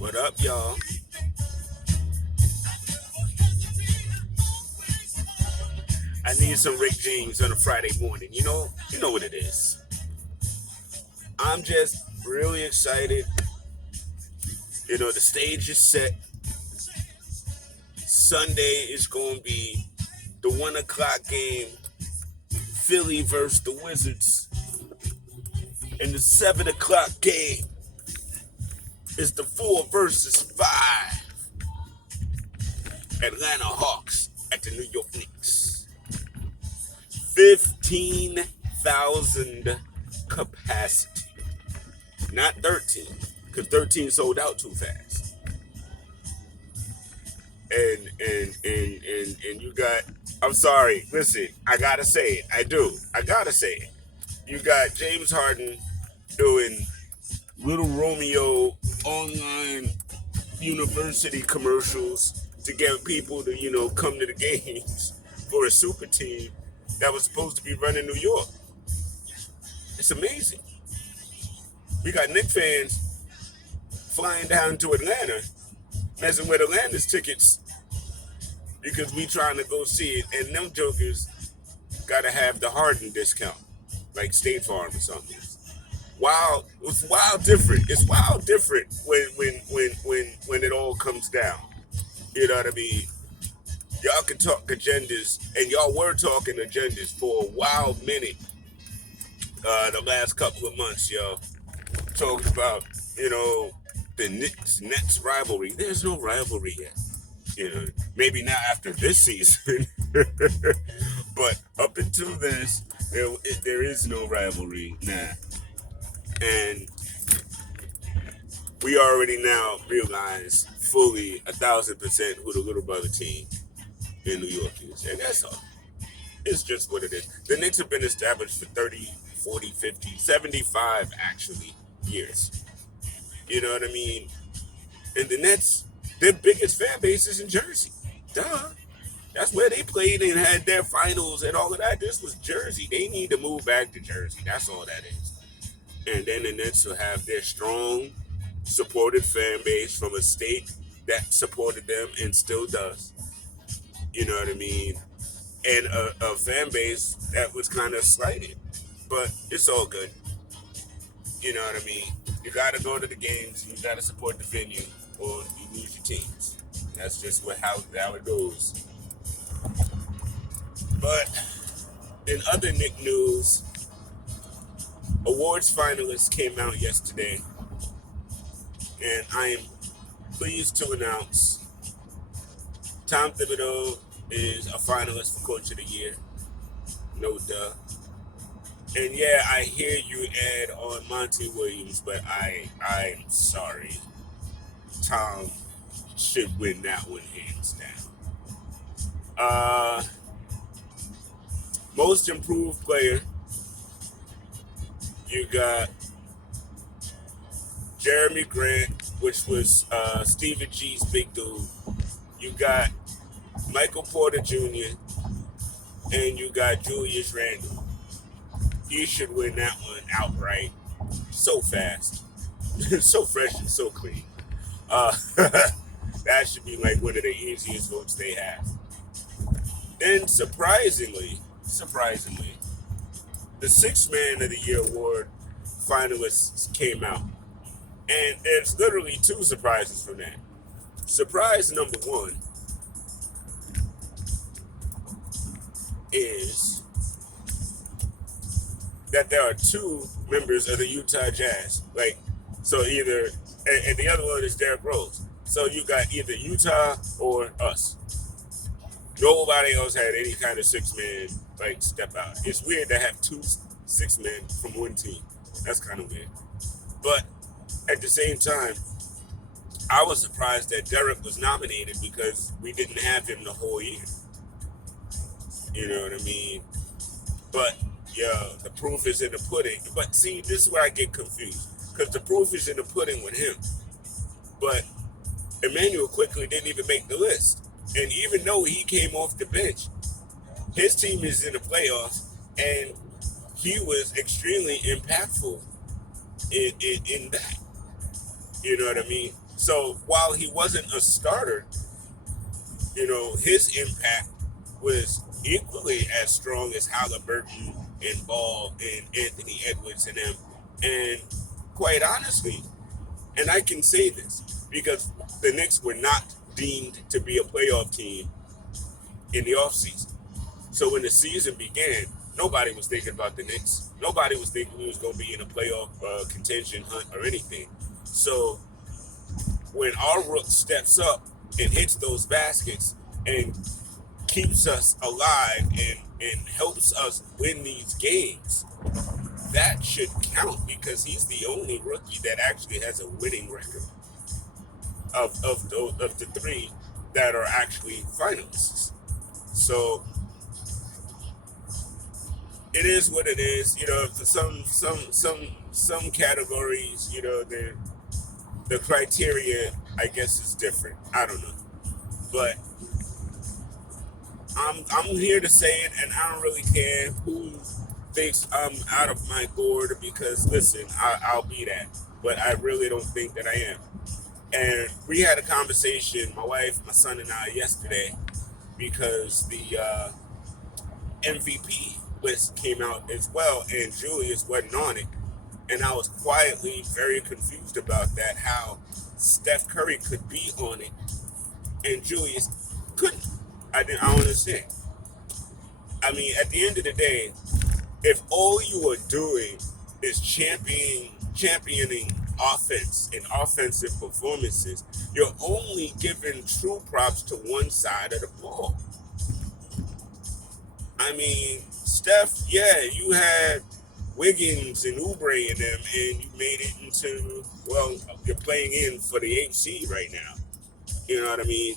What up, y'all? I need some Rick James on a Friday morning. You know what it is. I'm just really excited. The stage is set. Sunday is going to be the 1 o'clock game, Philly versus the Wizards. And the 7 o'clock game is the 4 versus 5 Atlanta Hawks at the New York Knicks. 15,000 capacity. Not 13, because 13 sold out too fast. And you got, I'm sorry, listen, I gotta say it. I gotta say it. You got James Harden doing Little Romeo online university commercials to get people to, come to the games for a super team that was supposed to be running New York. It's amazing. We got Knicks fans flying down to Atlanta, messing with Atlanta's tickets because we trying to go see it, and them jokers gotta have the Harden discount, like State Farm or something. Wow, it's wild different. It's wild different when it all comes down. You know what I mean? Y'all can talk agendas, and y'all were talking agendas for a wild minute. The last couple of months, y'all talking about the Knicks Nets rivalry. There's no rivalry yet. Maybe not after this season, but up until this, there is no rivalry now. And we already now realize fully 1,000% who the little brother team in New York is. And that's all. It's just what it is. The Knicks have been established for 30, 40, 50, 75 actually years. You know what I mean? And the Nets, their biggest fan base is in Jersey. Duh. That's where they played and had their finals and all of that. This was Jersey. They need to move back to Jersey. That's all that is. And then the Nets will have their strong, supported fan base from a state that supported them and still does. You know what I mean? And a fan base that was kind of slighted. But it's all good. You know what I mean? You got to go to the games. You got to support the venue, or you lose your teams. That's just how it goes. But in other Knick news, awards finalists came out yesterday, and I am pleased to announce Tom Thibodeau is a finalist for Coach of the Year. No duh. And yeah, I hear you add on Monty Williams, but I'm sorry. Tom should win that one hands down. Most improved player, you got Jeremy Grant, which was Stephen G's big dude. You got Michael Porter Jr., and you got Julius Randle. He should win that one outright. So fast. So fresh and so clean. That should be like one of the easiest votes they have. Then surprisingly, the Sixth Man of the Year award finalists came out. And there's literally two surprises from that. Surprise number one is that there are two members of the Utah Jazz. So either, and the other one is Derrick Rose. So you got either Utah or us. Nobody else had any kind of six-man step out. It's weird to have two six men from one team. That's kind of weird. But at the same time, I was surprised that Derrick was nominated because we didn't have him the whole year. You know what I mean? But yeah, the proof is in the pudding. But see, this is where I get confused. Because the proof is in the pudding with him. But Emmanuel quickly didn't even make the list. And even though he came off the bench, his team is in the playoffs, and he was extremely impactful in that. You know what I mean? So while he wasn't a starter, his impact was equally as strong as Halliburton and Ball and Anthony Edwards and them. And quite honestly, and I can say this because the Knicks were not deemed to be a playoff team in the offseason. So when the season began, nobody was thinking about the Knicks. Nobody was thinking we was going to be in a playoff contention hunt or anything. So when our rook steps up and hits those baskets and keeps us alive and helps us win these games, that should count because he's the only rookie that actually has a winning record of the three that are actually finalists. So it is what it is. For some categories, the criteria I guess is different. I don't know, but I'm here to say it, and I don't really care who thinks I'm out of my gourd because listen, I'll be that, but I really don't think that I am. And we had a conversation, my wife, my son, and I yesterday because the MVP list came out as well, and Julius wasn't on it. And I was quietly very confused about that, how Steph Curry could be on it and Julius couldn't. I don't understand. I mean, at the end of the day, if all you are doing is championing offense and offensive performances, you're only giving true props to one side of the ball. I mean, Steph, yeah, you had Wiggins and Oubre in them, and you made it into, well, you're playing in for the 8th seed right now. You know what I mean?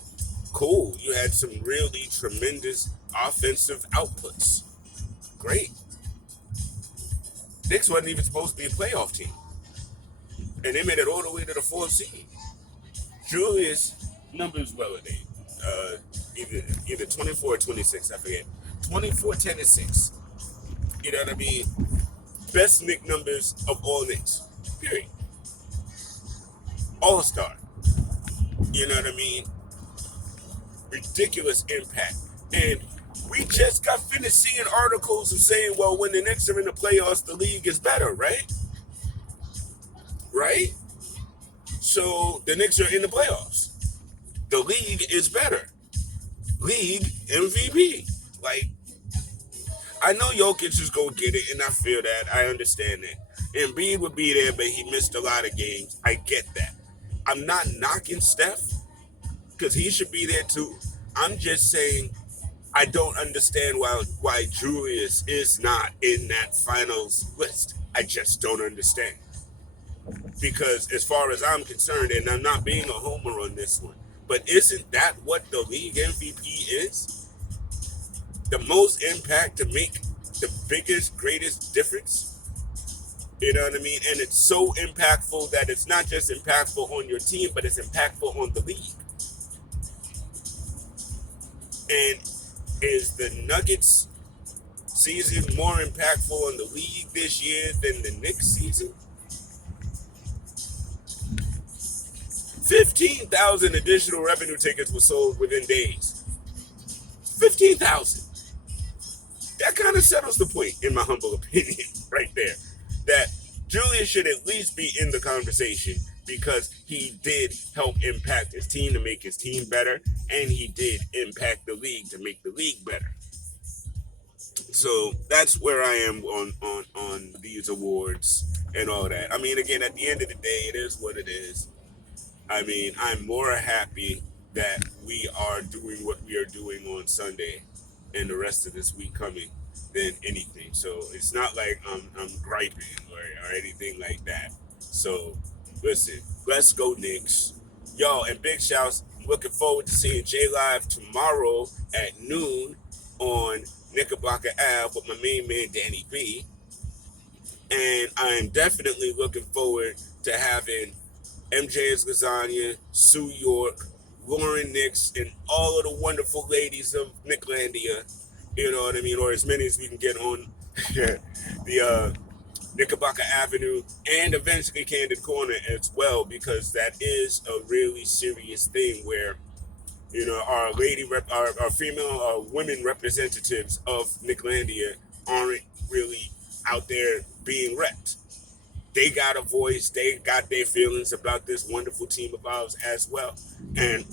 Cool. You had some really tremendous offensive outputs. Great. Knicks wasn't even supposed to be a playoff team. And they made it all the way to the 4th seed. Julius, numbers well they either 24 or 26, I forget. 24, 10, and 6. You know what I mean? Best Knick numbers of all Knicks. Period. All-star. You know what I mean? Ridiculous impact. And we just got finished seeing articles of saying, well, when the Knicks are in the playoffs, the league is better, right? Right? So the Knicks are in the playoffs. The league is better. League MVP. Like, I know Jokic is going to get it, and I feel that. I understand that. Embiid would be there, but he missed a lot of games. I get that. I'm not knocking Steph, because he should be there too. I'm just saying I don't understand why Julius is not in that finals list. I just don't understand. Because as far as I'm concerned, and I'm not being a homer on this one, but isn't that what the league MVP is? The most impact to make the biggest, greatest difference? You know what I mean? And it's so impactful that it's not just impactful on your team, but it's impactful on the league. And is the Nuggets season more impactful on the league this year than the Knicks season? 15,000 additional revenue tickets were sold within days. 15,000. That kind of settles the point, in my humble opinion, right there. That Julius should at least be in the conversation because he did help impact his team to make his team better, and he did impact the league to make the league better. So that's where I am on these awards and all that. I mean, again, at the end of the day, it is what it is. I mean, I'm more happy that we are doing what we are doing on Sunday and the rest of this week coming than anything. So it's not like I'm griping or anything like that. So listen, let's go Knicks. Y'all, and big shouts. I'm looking forward to seeing J Live tomorrow at noon on Knickerbocker Ave with my main man Danny B. And I'm definitely looking forward to having MJ's Lasagna, Sue York, Lauren Nix, and all of the wonderful ladies of Nicklandia. You know what I mean? Or as many as we can get on the Knickerbocker Avenue, and eventually Candid Corner as well, because that is a really serious thing where our female women representatives of Nicklandia aren't really out there being repped. They got a voice, they got their feelings about this wonderful team of ours as well, and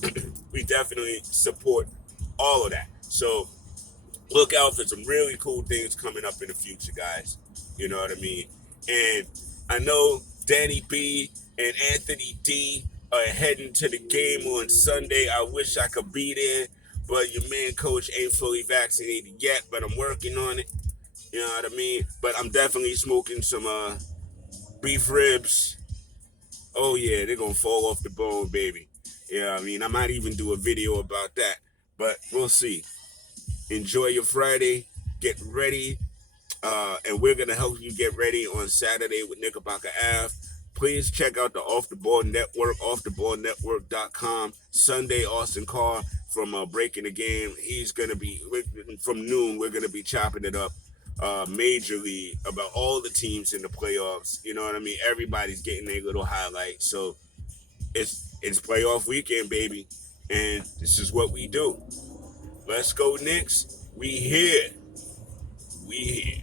we definitely support all of that. So look out for some really cool things coming up in the future, guys. You know what I mean? And I know Danny B and Anthony D are heading to the game on Sunday. I wish I could be there, but your man coach ain't fully vaccinated yet, but I'm working on it. You know what I mean? But I'm definitely smoking some beef ribs. Oh yeah, they're gonna fall off the bone, baby. Yeah, I mean, I might even do a video about that, but we'll see. Enjoy your Friday. Get ready. And we're going to help you get ready on Saturday with Knickerbocker Ave. Please check out the Off the Ball Network, offtheballnetwork.com. Sunday, Austin Carr from Breaking the Game. He's going to be, from noon, we're going to be chopping it up majorly about all the teams in the playoffs. You know what I mean? Everybody's getting their little highlights. So it's playoff weekend, baby. And this is what we do. Let's go, Knicks. We here. We here.